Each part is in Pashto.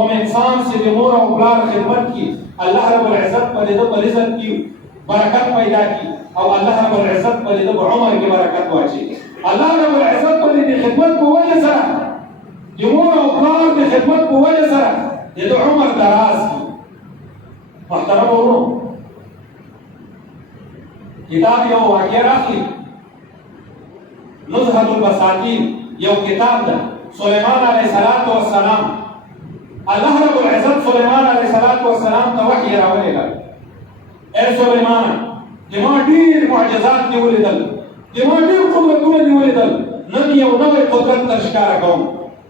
کوم انسان چې د مور او پلار خدمت کی الله رب العزت په دې په رزق کې برکت پیدا کی او الله رب العزت په دې په عمر کې برکت واچي الله رب العزت په دې خدمت په وجه سره د مور او پلار د خدمت په وجه سره د عمر دراز کی محترم ورونو کتاب یو واقع راخلی نزهة البساطین یو کتاب ده سلیمان علیه السلام الله رب العزت سلیمان علیه السلام ته وحی راولېږه اے سلیمان دما ډېر معجزات دې ولیدل دما ډېر قدرتونه دې ولیدل نن یو نوی قدرت ته ښکاره کوم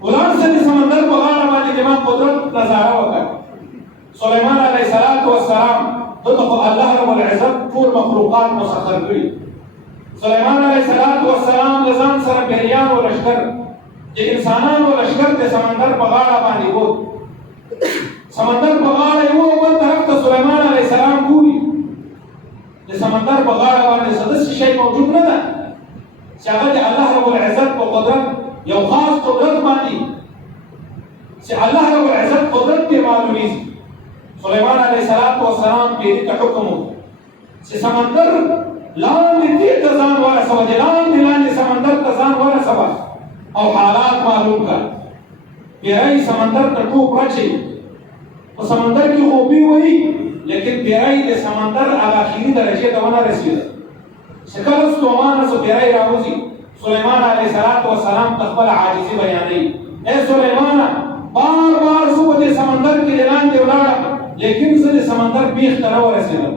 ولاړ شه د سمندر په غاړه باندې دما قدرت نظاره وکړه سلیمان علیه السلام دته خو الله رب العزت ټول مخلوقات مسخر کړي سلیمان علیه السلام د ځان سره پیریان او لشکر د انسانانو لشکر د سمندر په غاړه باندې ووت سمندر په غاړه یو بل طرف ته سلیمان علیه السلام ګوري د سمندر په غاړه باندې څه داسې شی موجود نه ده چې هغه د الله رب العزت په قدرت یو خاص قدرت باندې چې الله رب العزت قدرت دې معلومیږي سلیمان علیه السلام پیری ته حکم وکړ چې سمندر لاندې دې ته ځان ورسوه د لاندې سمندر ته ځان ورسوه او حالات معلوم کړه پیری سمندر ته ټوپ راچي په سمندر کې خوبي وایي لیکن پیری د سمندر اخري درجې ته ونه رسېده چې کله ستومانه سو پیری راوځي سلیمان علیه السلام ته خپل عاجزي بیانوي اے سلیمانه بار بار زه په دې سمندر کې د لاندې ولاړم لیکن زه د سمندر بیخ ته نه ورسېدم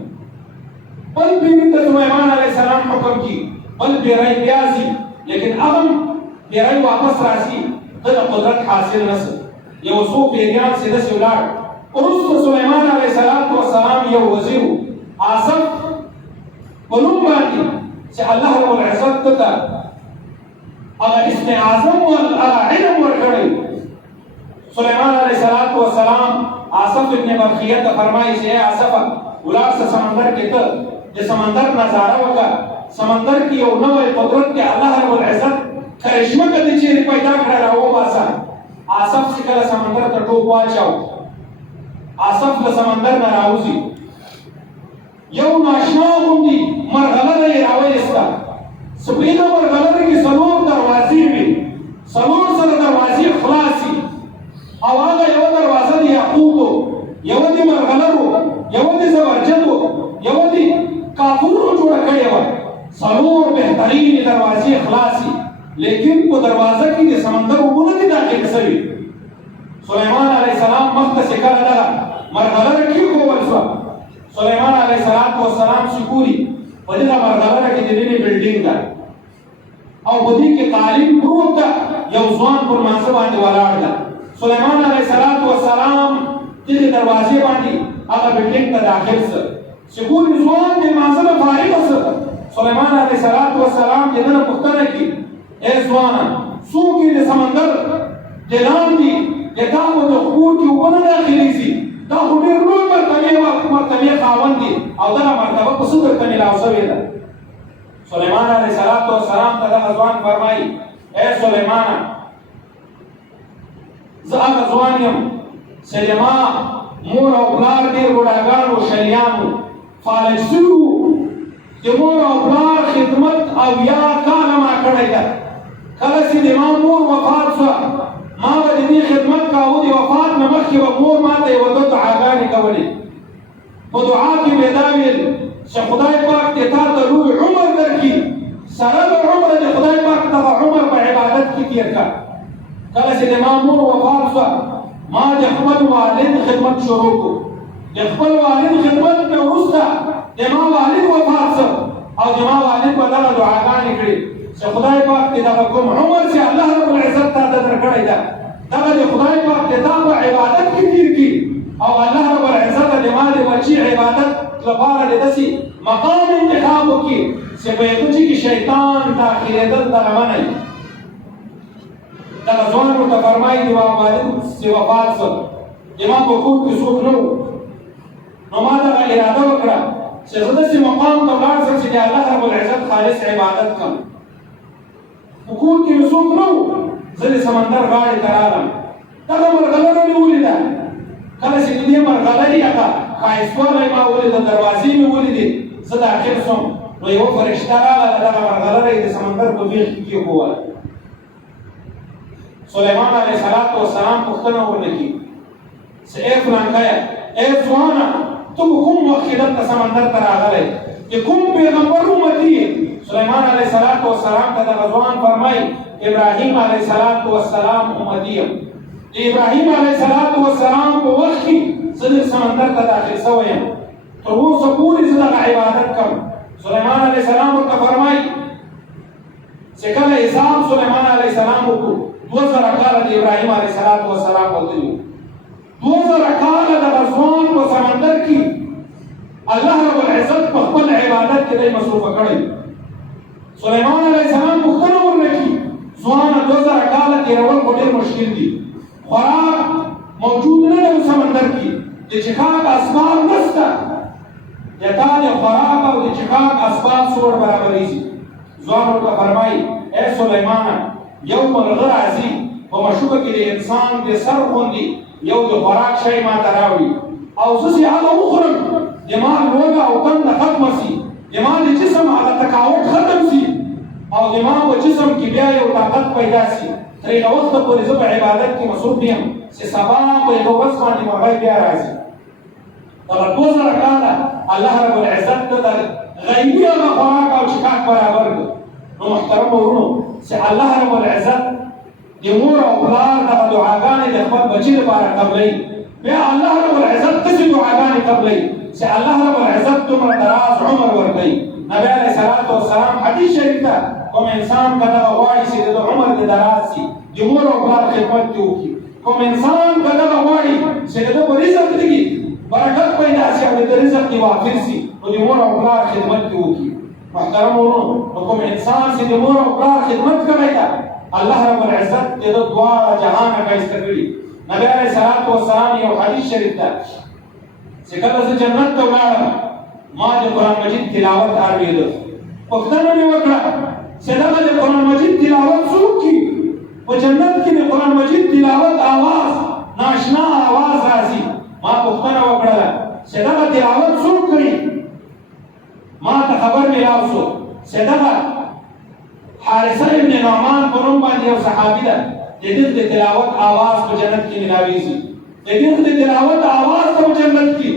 بل پیری ته سلیمان علیه السلام حکم کی بل پیری بیا ځي لیکن هغه پیری واپس راځي د قدرت حاصل نشو یو څو پیریان سیده سي ولاړ وروسته سلیمان علیه السلام یو وزیر آصف په نوم باندې چې الله رب العزت ته هغه اسم اعظم او علم ورکړی سلیمان علیه السلام آصف ابن برخیه ته فرمایي چې آصف ولاړ سمندر کې ته د سمندر نظاره وکړه سمندر کې یو نوې قدرت کې الله رب العزت کرشمه کدي چې پیدا کړه راو باسه آصف چې کله سمندر ته ټوپ واچاو آصف له سمندر نه راوځي یو ناشنا غوندي مرغلره یې راوایسته سپینه مرغلره کې څلور دروازې وي څلور سره دروازې خلاصي او هغه یو دروازه د یاقوتو یو د مرغلرو یو د زبرجدو یو د کافورو جوړه کړې وه څلور بهترین دروازې خلاصي لیکن په دروازه کې د سمندر اوبه نه دي داخل شوي سلیمان علیه السلام مخ ته چې کله دغه مرغلره کېښودل شوه سلیمان علیه السلام چې ګوري په دغه مرغلره کې د نوې بلډینګ ده او په دې کې تعلیم پروت ده یو ځوان پر مانځه باندې ولاړ ده سلیمان علیه السلام دغه دروازې باندې هغه بلډینګ ته داخل شو چې ګوري ځوان د مانځه نه فارغ شو سلیمان علیه السلام د نه پوښتنه کوي اے ځوانه څوک یې د سمندر د لاندې د تا په خور کې اوبه نه داخلېږي دا خو ډېر لوی مرتبې خاوند دي او دغه مرتبه په څه درته میلاو شوې ده سلیمان علیه السلام ته دغه ځوان فرمایي اے سلیمانه زه هغه ځوان یم چې زما مور او پلار ډېر بوډاګان و شلیان و فالج شوي وو د مور او پلار خدمت او یا کاله ما کړی ده کله چې د ما مور وفات شوه ما به د دې خدمت کاوه د وفات نه مخکې به مور ما ته یوه دوه دعاګانې کولې په دعا کې مې دا ویل چې خدای پاک دې تا ته لوی عمر درکړي سره د عمره د خدای پاک دغه عمر په عبادت کې تېر کړه کله چې د ما مور وفات شوه ما د خپل والد خدمت شروع کړو د خپل والد خدمت نه وروسته د ما والد وفات شو او د ما والد به دغه دعاګانې کړې چې خدای پاک دې دغه کوم عمر چې الله رب العزت تا ته درکړی ده دغه د خدای پاک دې تا په عبادت کې تېر کړي او الله رب العزت د ما د بچي عبادت لپاره د داسې مقام انتخاب وکړي چې په هغه کې شیطان داخلېدل دغه منع وي دغه ځوان ورته فرمایي د ما والد چې وفات شو زما په کور کې څوک نه و نو ما دغه اراده وکړه چې زه داسې مقام ته ولاړ شم چې د الله رب العزت خالص عبادت کړم په کور کې مې څوک نه و زه د سمندر غاړې ته راغلم دغه مرغلره مې ولیده ښایستوالی ما ولید، دروازې مې ولیدې، زه داخل شوم نو یوه فرشته راغله، دغه مرغلره یې د سمندر په بیخ کې کېښووله. سلیمان علیه السلام پوښتنه ورنه کړي چې ای فلانکیه، ای ځوانه، ته په کوم وخت کې دلته سمندر ته راغلی؟ د کوم پیغمبر امتي یې؟ سلیمان علیه السلام ته دغه ځوان فرمایي ابراهیم علیه السلام امتي یم. د ابراهیم علیه السلام په وخت کې زه د سمندر ته داخل شوی یم، تر اوسه پورې زه دغه عبادت کوم. سلیمان علیه السلام ورته فرمایي چې کله حساب سلیمان علیه السلام وکړو 2000 کاله د ابراهیم علیه السلام وتلي، 2000 کاله دغه ځوان په سمندر کې الله رب العزت په خپل عبادت کې دی مصروفه کړی. سلیمان علیه السلام پوښتنه ورنه کړي ځوانه 2000 کاله تېرول خو ډېر مشکل دي، خوراک موجود نه دی په سمندر کې، د څښاک اسباب نشته، د تا د خوراک او د څښاک اسباب څومره برابرېږي؟ ځوان ورته فرمایي ای سلیمانه، یو مرغه راځي په مشوکه کې د انسان د سر غوندې یو د خوراک شی ما ته راوړي او زه چې هغه وخورم د ما لوږه او تنده ختمه سي، د ما د جسم هغه تقاوت ختم سي او د ما په جسم کې بیا یو طاقت پیدا سي، تر هغه وخته پورې زه په عبادت کې مصروف یم چې سبا په یوه ورځ باندې مرغۍ بیا راځي. دغه 2000 کاله الله رب العزت ته د غیبي هغه خوراک او څښاک برابر کړ. نو محترمو ورونو چې الله رب العزت د مور او پلار دغه دعاګانې د خپل بچي لپاره قبلوي، بیا الله رب العزت داسې دعاګانې قبلوي چې الله رب العزت دومره دراز عمر ورکوي. نبی علیه السلام حدیث شریف ته کوم انسان که دغه غواړي چې د عمر د دراز شي، د مور او پلار خدمت دې وکړي. کوم انسان که دغه غواړي چې د ده په رزق کې برکت پیدا شي او د رزق کې وافر شي، نو د مور او پلار خدمت دې وکړي. محترم ورونو، نو کوم انسان چې د مور او پلار خدمت کوي ته الله رب العزت د ده دواړه جهان ښایسته کړي. نبی علیه السلام یو حدیث شریف ده چې کله زه جنت ته ولاړم ما د قرآن مجید تلاوت اورېده. پوښتنه مې وکړه چې دغه د قرآن مجید تلاوت څوک کوي؟ په جنت کې د قرآن مجید تلاوت آواز ناشنا آواز راځي. ما پوښتنه وکړله چې دغه تلاوت څوک کوي؟ ما ته خبر میلاو شو چې دغه حارثه ابن نعمان په نوم باندې یو صحابي ده، د دې د تلاوت آواز په جنت کې ملاویږي، د دې د تلاوت آواز په جنت کې